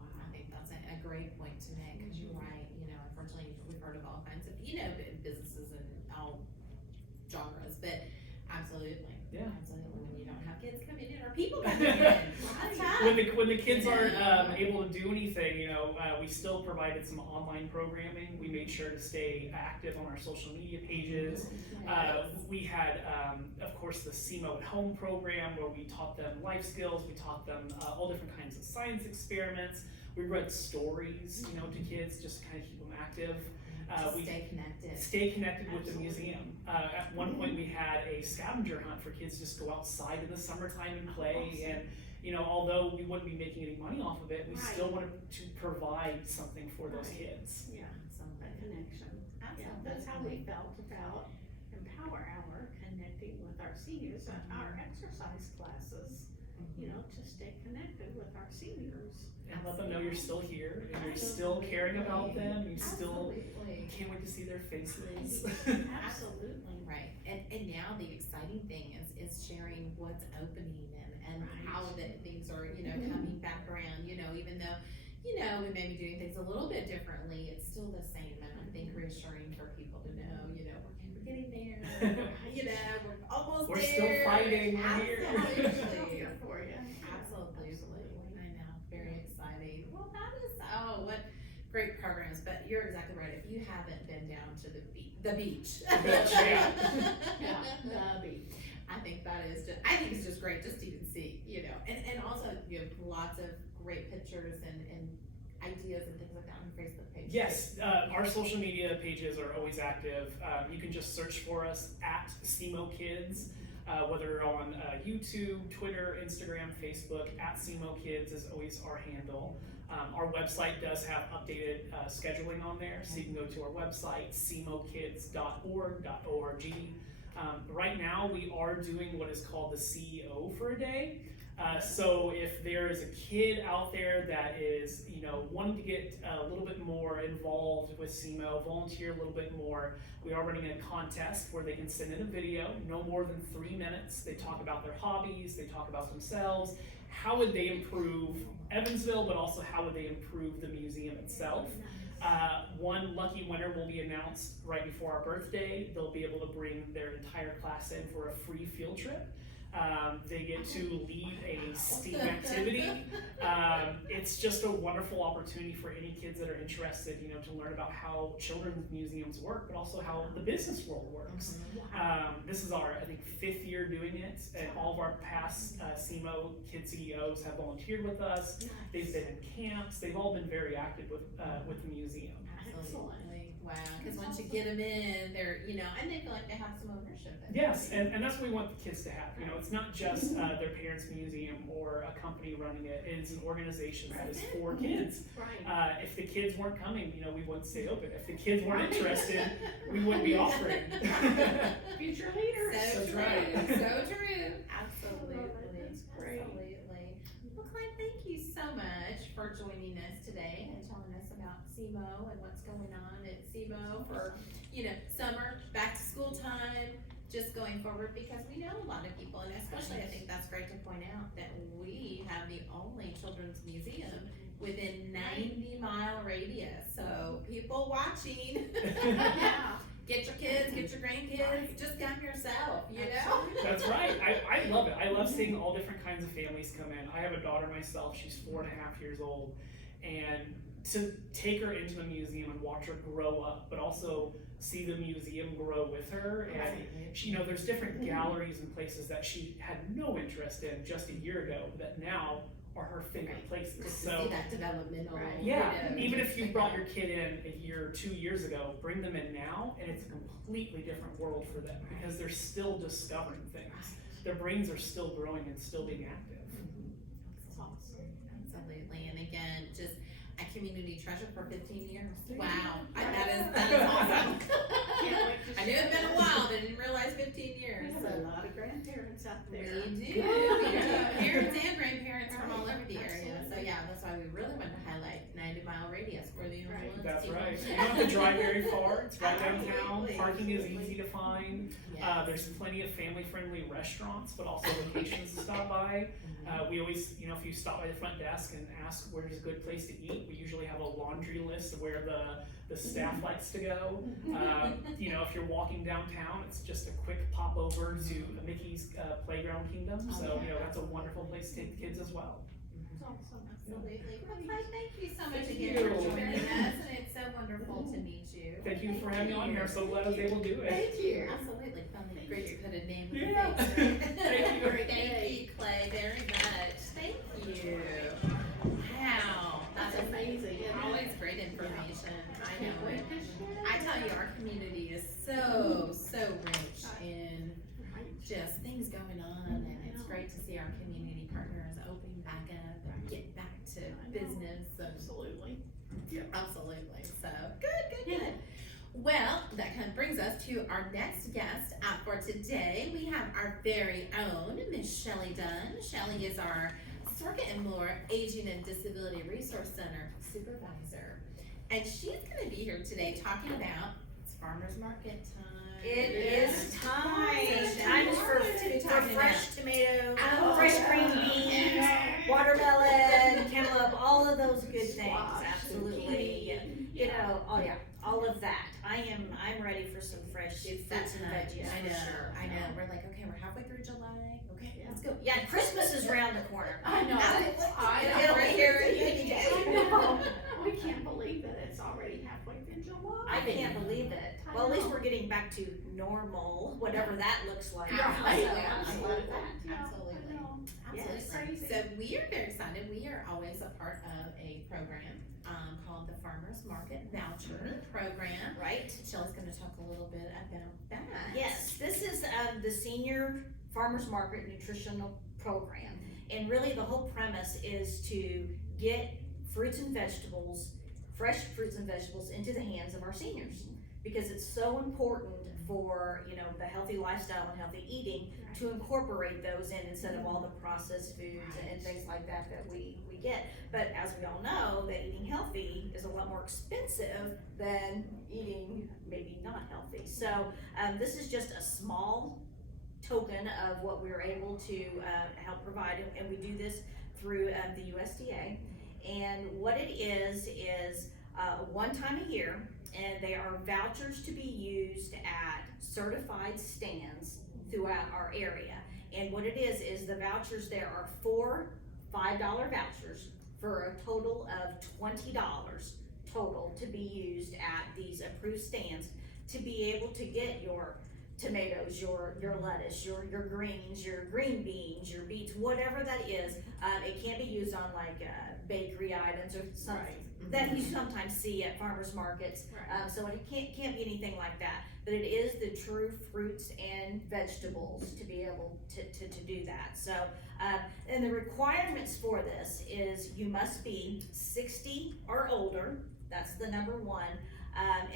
I think that's a great point to make, because you're right. Unfortunately, we've heard of all kinds of, businesses and all genres, but absolutely. Yeah. Absolutely. When you don't have kids coming in or people coming in. When the kids aren't able to do anything, we still provided some online programming. We made sure to stay active on our social media pages. We had, of course, the SEMO at Home program, where we taught them life skills. We taught them all different kinds of science experiments. We read stories, to kids, just to kind of keep them active. We stay connected with the museum. At one point we had a scavenger hunt for kids, just go outside in the summertime and play. And although we wouldn't be making any money off of it, we still wanted to provide something for those kids. Yeah, that connection. Absolutely. Yeah, that's how we felt about Empower Hour, connecting with our seniors at our exercise classes. To stay connected with our seniors. And let them know you're still here, and you're still caring about them, you still can't wait to see their faces. Absolutely. Right. And now the exciting thing is sharing what's opening and how that things are, coming back around, even though, we may be doing things a little bit differently, it's still the same. And I think reassuring for people to know, we're getting there, we're almost we're there. Still fighting, we're here. Absolutely. Here for you. Absolutely. I know, very exciting. Well, what great programs, but you're exactly right. If you haven't been down to the beach. The beach. I think it's just great just to even see, and also you have lots of great pictures and ideas and things like that on your Facebook page. Yes, our social media pages are always active. You can just search for us at SEMO Kids, whether on YouTube, Twitter, Instagram, Facebook. At SEMO Kids is always our handle. Our website does have updated scheduling on there, so you can go to our website, semokids.org. Right now we are doing what is called the CEO for a day. So if there is a kid out there that is, wanting to get a little bit more involved with SEMO, volunteer a little bit more, we are running a contest where they can send in a video, no more than 3 minutes. They talk about their hobbies, they talk about themselves, how would they improve Evansville, but also how would they improve the museum itself. One lucky winner will be announced right before our birthday. They'll be able to bring their entire class in for a free field trip. They get to lead a STEAM activity. It's just a wonderful opportunity for any kids that are interested, to learn about how children's museums work, but also how the business world works. This is our, I think, 5th year doing it, and all of our past SEMO kid CEOs have volunteered with us. They've been in camps. They've all been very active with the museum. Absolutely. Wow. Because once you get them in, they're, and they feel like they have some ownership. Yes, and that's what we want the kids to have. It's not just their parents' museum or a company running it. It's an organization that is for kids. Right. If the kids weren't coming, we wouldn't stay open. If the kids weren't interested, we wouldn't be offering. Future leaders. So That's true. right. So true. Absolutely. That's great. Absolutely. Well, Clyde, thank you so much for joining us today and telling us about SEMO and what's going on at SEMO for, summer, back to school time, just going forward, because we know a lot of people, and especially I think that's great to point out that we have the only children's museum within 90-mile radius. So people watching, Yeah. get your kids, get your grandkids, just come yourself, That's right. I love it. I love seeing all different kinds of families come in. I have a daughter myself. She's 4.5 years old, and to take her into the museum and watch her grow up, but also see the museum grow with her. And she, there's different galleries and places that she had no interest in just a year ago that now are her favorite places. So see that developmental. yeah, even if you brought your kid in a year or 2 years ago, bring them in now, and it's a completely different world for them because they're still discovering things. Their brains are still growing and still being active. That's awesome. Absolutely, and again, just a community treasure for 15 years. Wow, that is awesome. Can't wait to I knew share it'd been a that. while, but I didn't realize 15 years. We have a lot of grandparents out We there. do, parents and grandparents from all over the area. So yeah, that's why we really wanted to highlight 90-mile radius for the influence. That's right. You don't have to drive very far. It's right downtown. Parking is easy to find. There's plenty of family-friendly restaurants, but also locations to stop by. We always, if you stop by the front desk and ask where's a good place to eat, we usually have a laundry list of where the staff likes to go. If you're walking downtown, it's just a quick pop over to Mickey's Playground Kingdom. So, that's a wonderful place to take the kids as well. That's awesome. Absolutely. Well, Clyde, thank you so much Thank again you. for joining us, and it's so wonderful to meet you. Thank you for having me on here. I'm so glad I was able to do it. Thank you. Absolutely. Finally, great to put a name with Yeah. a face. Thank you. Thank you, Clay, very much. Thank you. Wow. That's amazing. Isn't it? Always great information. I Can't know wait it. to share I tell you, our community is so rich in Right. just things going on, and it's great to see our community partners opening back up and get back to business. Absolutely. Absolutely. So good. Well, that kind of brings us to our next guest for today. We have our very own Miss Shelley Dunn. Shelley is our Circuit and More Aging and Disability Resource Center supervisor, and she's going to be here today talking about it's farmers market time. It is time. So Time is for talking fresh tomatoes, Oh, fresh yeah. green beans, watermelon, cantaloupe, all of those good things. Squash, Absolutely. zucchini. All of that. I'm ready for some fresh fruits and veggies. I for know. sure. I know. We're like, okay, we're halfway through July. Okay, Yeah. let's go. Yeah, Christmas is around the corner. I know. It'll be here any day. I know. We can't believe that it's already halfway through July. I can't believe it. I Well, at least know. we're getting back to normal, whatever that looks like. Right. Absolutely. I love that. Yeah, Absolutely. I know. Absolutely. Yes. Crazy. So we are very excited. We are always a part of a program called the Farmers Market Voucher Program. Right? Shelley's going to talk a little bit about that. Yes, this is the Senior Farmers Market Nutritional Program. And really the whole premise is to get fruits and vegetables, fresh fruits and vegetables into the hands of our seniors. Because it's so important for, you know, the healthy lifestyle and healthy eating, to incorporate those in instead of all the processed foods and things like that that we get. But as we all know, that eating healthy is a lot more expensive than eating maybe not healthy. So this is just a small token of what we're able to help provide, and we do this through the USDA. And what it is one time a year, and they are vouchers to be used at certified stands throughout our area. And what it is the vouchers, there are 4 $5 vouchers for a total of $20 total to be used at these approved stands to be able to get your tomatoes, your lettuce, your greens, your green beans, your beets, whatever that is. It can be used on like bakery items or something that you sometimes see at farmers markets. So it can't be anything like that. But it is the true fruits and vegetables to be able to do that. So, and the requirements for this is you must be 60 or older. That's the number one.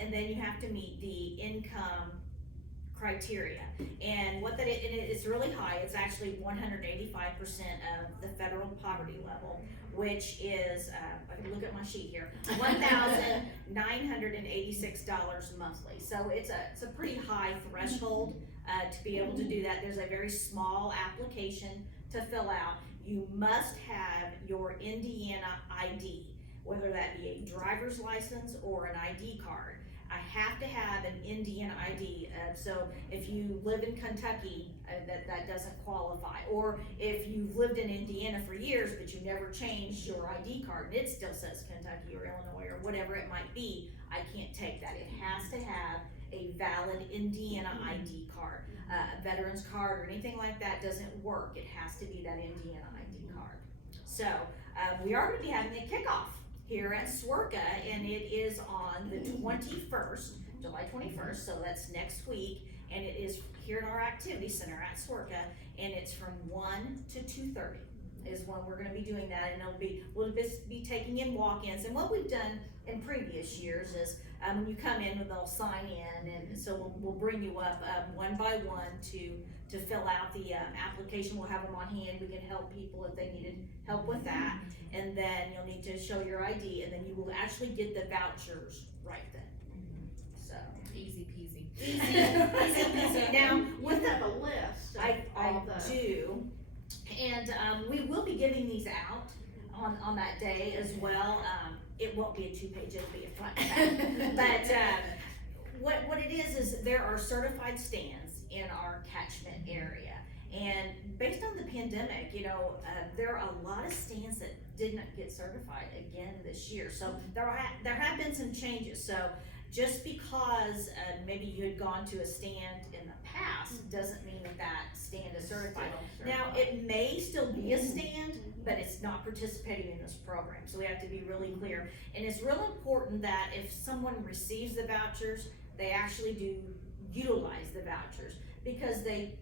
And then you have to meet the income criteria. And what that it's really high. It's actually 185% of the federal poverty level, which is, I can look at my sheet here, $1,986 monthly. So it's a pretty high threshold to be able to do that. There's a very small application to fill out. You must have your Indiana ID, whether that be a driver's license or an ID card. I have to have an Indiana ID, so if you live in Kentucky, that doesn't qualify. Or if you've lived in Indiana for years, but you never changed your ID card, and it still says Kentucky or Illinois or whatever it might be, I can't take that. It has to have a valid Indiana ID card. A veteran's card or anything like that doesn't work. It has to be that Indiana ID card. So, we are gonna be having a kickoff here at SWRCA, and it is on the 21st, July 21st, so that's next week, and it is here at our activity center at SWRCA, and it's from 1 to 2:30 is when we're gonna be doing that, and we'll be taking in walk-ins. And what we've done in previous years is when you come in, they'll sign in, and so we'll bring you up one by one to fill out the application. We'll have them on hand. We can help people if they needed help with that. And then you'll need to show your ID, and then you will actually get the vouchers right then. So Easy peasy. easy peasy. Now, You have a list of I all the. do, and we will be giving these out on that day as well. It won't be a 2-page, it'll be a front and back. But what it is there are certified stands in our catchment area. And based on the pandemic, you know, there are a lot of stands that did not get certified again this year. So there have been some changes. So just because maybe you had gone to a stand in the past doesn't mean that stand is certified. Now, it may still be a stand, but it's not participating in this program. So we have to be really clear. And it's real important that if someone receives the vouchers, they actually do utilize the vouchers, because they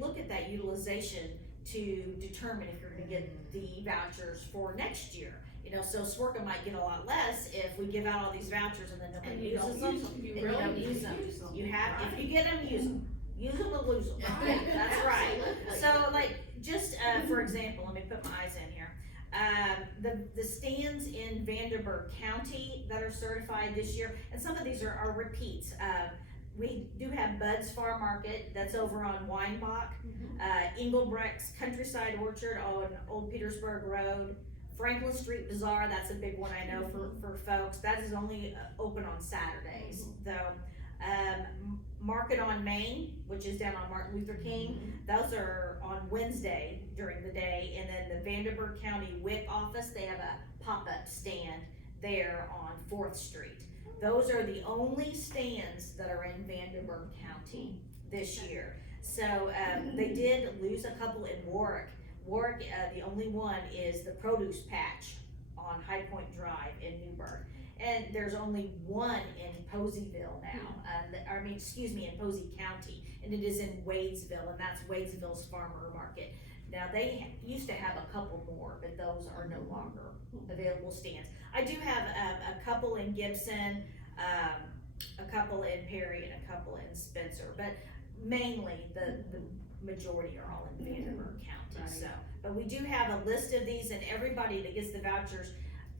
look at that utilization to determine if you're gonna get the vouchers for next year. You know, so SWRCA might get a lot less if we give out all these vouchers and then And nobody you don't uses them. use them, you and really don't need use to them. use them. You have, Right. if you get them, use them. Use them or lose them. Right. That's right. Absolutely. So like, just for example, let me put my eyes in here. The stands in Vanderburgh County that are certified this year, and some of these are repeats. We do have Bud's Farm Market, that's over on Weinbach. Engelbrecht's Countryside Orchard on Old Petersburg Road. Franklin Street Bazaar, that's a big one I know for folks. That is only open on Saturdays, though. Market on Main, which is down on Martin Luther King, those are on Wednesday during the day. And then the Vanderburgh County WIC office, they have a pop-up stand there on 4th Street. Those are the only stands that are in Vanderburgh County this year. So they did lose a couple in Warwick. Warwick, the only one is the Produce Patch on High Point Drive in Newburgh. And there's only one in Poseyville now, in Posey County, and it is in Wadesville, and that's Wadesville's Farmer Market. Now, they used to have a couple more, but those are no longer available stands. I do have a couple in Gibson, a couple in Perry and a couple in Spencer, but mainly the majority are all in Vanderbilt County, Right. so. But we do have a list of these, and everybody that gets the vouchers,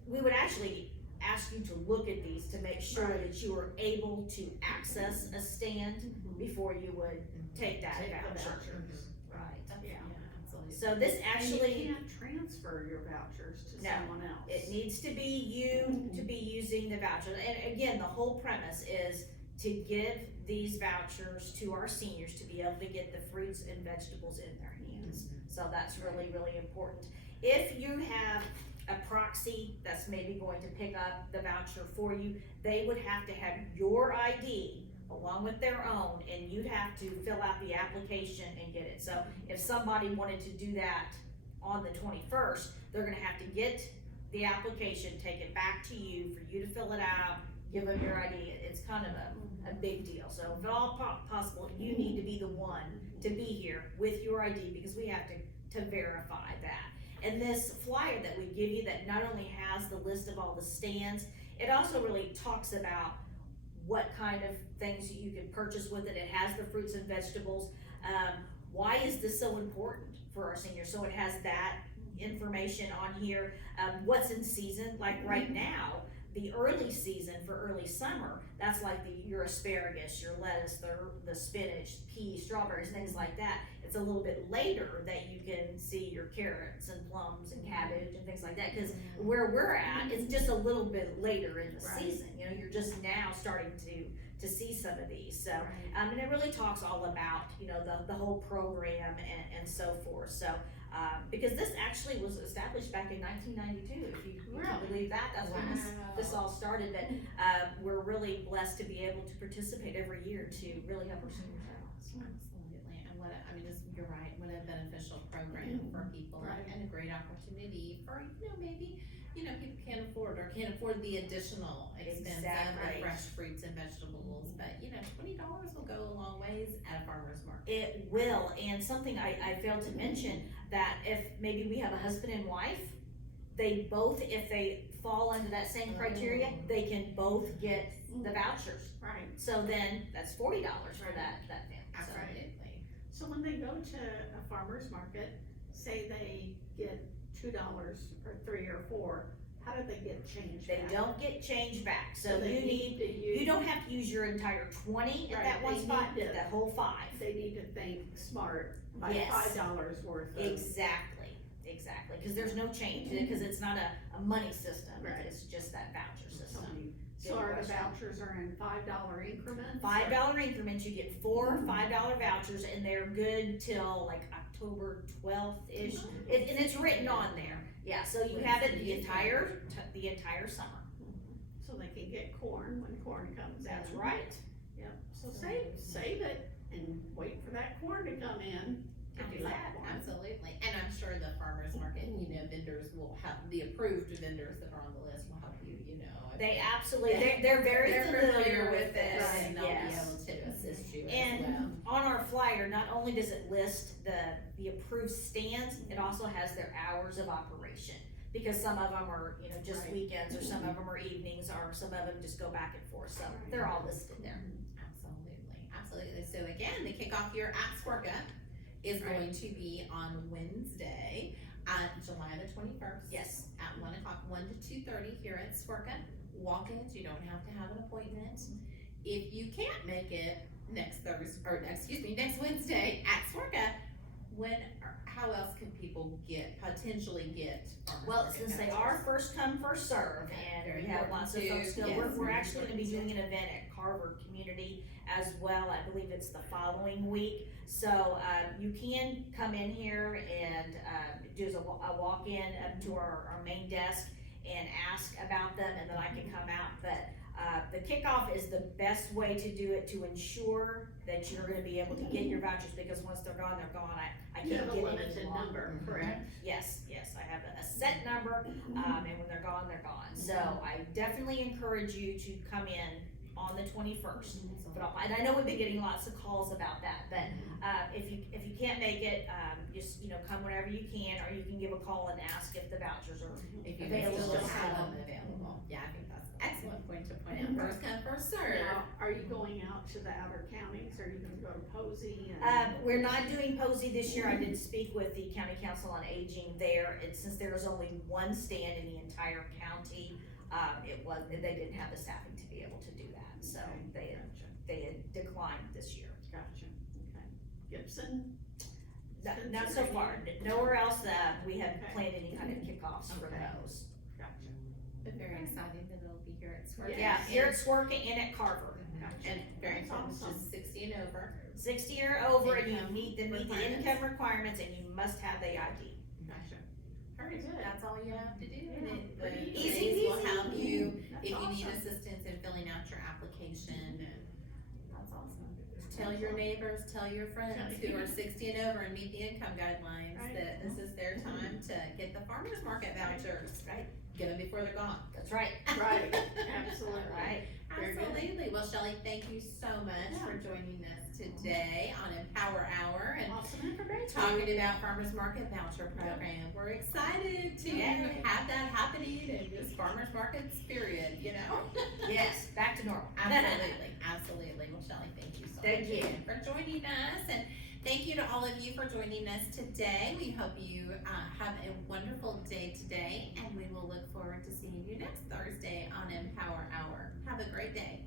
we would actually ask you to look at these to make sure Right. that you are able to access a stand before you would take that Take the voucher. vouchers. Right. Yeah. Absolutely. So this And actually, you can't transfer your vouchers to No. someone else. it needs to be you to be using the voucher. And again, the whole premise is to give these vouchers to our seniors to be able to get the fruits and vegetables in their hands. So that's really, really important. If you have a proxy that's maybe going to pick up the voucher for you, they would have to have your ID along with their own, and you'd have to fill out the application and get it. So if somebody wanted to do that on the 21st, they're gonna have to get the application, take it back to you for you to fill it out, give them your ID. It's kind of a big deal. So if at all possible, you need to be the one to be here with your ID, because we have to verify that. And this flyer that we give you that not only has the list of all the stands, it also really talks about what kind of things you can purchase with it. It has the fruits and vegetables. Why is this so important for our seniors? So it has that information on here. What's in season, like right now, the early season for early summer, that's like your asparagus, your lettuce, the spinach, peas, strawberries, things like that. It's a little bit later that you can see your carrots and plums and cabbage and things like that, because where we're at, it's just a little bit later in the Right. season. You know, you're just now starting to see some of these. So, Right. and it really talks all about, you know, the whole program and so forth. So, because this actually was established back in 1992, if you can Really? believe that, that's when this all started. But we're really blessed to be able to participate every year to really help our seniors out. Absolutely, and you're right, what a beneficial program for people, Right. and a great opportunity for, maybe, people can't afford the additional expense of Exactly. the fresh fruits and vegetables, but, $20 will go a long ways at a farmer's market. It will, and something I failed to mention, that if maybe we have a husband and wife, they both, if they fall under that same criteria, they can both get the vouchers. Right. So then, that's $40 for Right. that family. So- Absolutely. So when they go to a farmer's market, say they get $2 or 3 or 4, how do they get change They back? don't get change back, so they you need, to use. you don't have to use your entire 20 at Right, that one they spot, need get to- that whole 5. They need to think smart by Yes. $5 worth of. Exactly, cause there's no change, because it's not a money system, Right. it's just that voucher system. So are the question. vouchers are in $5 increments? $5 increments, you get 4 $5 vouchers, and they're good till like October 12th-ish, and it's written on there, yeah, so you have it the entire summer. So they can get corn when corn comes in. That's right. Yep, so save it and wait for that corn to come in. to do that corn. Absolutely, and I'm sure the farmer's market, vendors will have, the approved vendors that are on the list will help you, if They absolutely, they're very familiar with this, it, and they'll be yes. able to assist you as And well. on our flyer, not only does it list the approved stands, it also has their hours of operation. Because some of them are, just Right. weekends, or some of them are evenings, or some of them just go back and forth, so they're all listed there. Absolutely. So again, the kickoff year at Swerka is Right. going to be on Wednesday, July the 21st. Yes. At 1:00, 1 to 2:30 here at Swerka. Walk-ins, you don't have to have an appointment. If you can't make it next Wednesday at Swerka, how else can people potentially get farmers Well, market since they vouchers? are first come, first serve, and Very we have important lots of too. folks go, Yes, we're very actually gonna be important doing an event at Carver Community as well, I believe it's the following week. So, you can come in here and, do a walk-in up to our main desk and ask about them, and then I can come out, but, the kickoff is the best way to do it, to ensure that you're gonna be able to get your vouchers, because once they're gone, I can't You get have any a limited longer. number, correct? Yes, I have a set number, and when they're gone, they're gone. So I definitely encourage you to come in on the 21st. And I know we've been getting lots of calls about that, but, If you can't make it, just, come whenever you can, or you can give a call and ask if the vouchers are If you available. still have them available. Yeah, I think that's an excellent point to point out. First come, first served. Now, are you going out to the outer counties, or are you gonna go to Posey and? We're not doing Posey this year. I did speak with the County Council on Aging there. Since there was only one stand in the entire county, they didn't have the staffing to be able to do that, so they had declined this year. Gotcha, okay. Gibson? Not so far, nowhere else that we have Okay. planned any kind of kickoffs for Okay. those. Gotcha. But very exciting that it'll be here at Swerve. Yeah, here at Swerke and at Carver. Gotcha. And very That's important, it's awesome. just 60 and over. 60 or over, and you Income meet the requirements. income requirements, and you must have the ID. Gotcha. Very good. That's all you have to do. Yeah, The pretty easy ladies will peasy. help you That's if you need awesome. assistance in filling out your application. And that's awesome. Tell your neighbors, tell your friends who are 60 and over and meet the income guidelines Right. that this is their time to get the farmer's market vouchers. Right. Get them before they're gone. That's right. Right, absolutely. Right. Very good. Absolutely. Well, Shelley, thank you so much Yeah. for joining us today on Empower Hour and Awesome information. talking about Farmers Market Voucher Program. We're excited to Yeah. have that happening in this farmers markets period, you know? Yes, back to normal. Absolutely, absolutely. Well, Shelley, thank you so Thank much you. again for joining us, and thank you to all of you for joining us today. We hope you have a wonderful day today, and we will look forward to seeing you next Thursday on Empower Hour. Have a great day.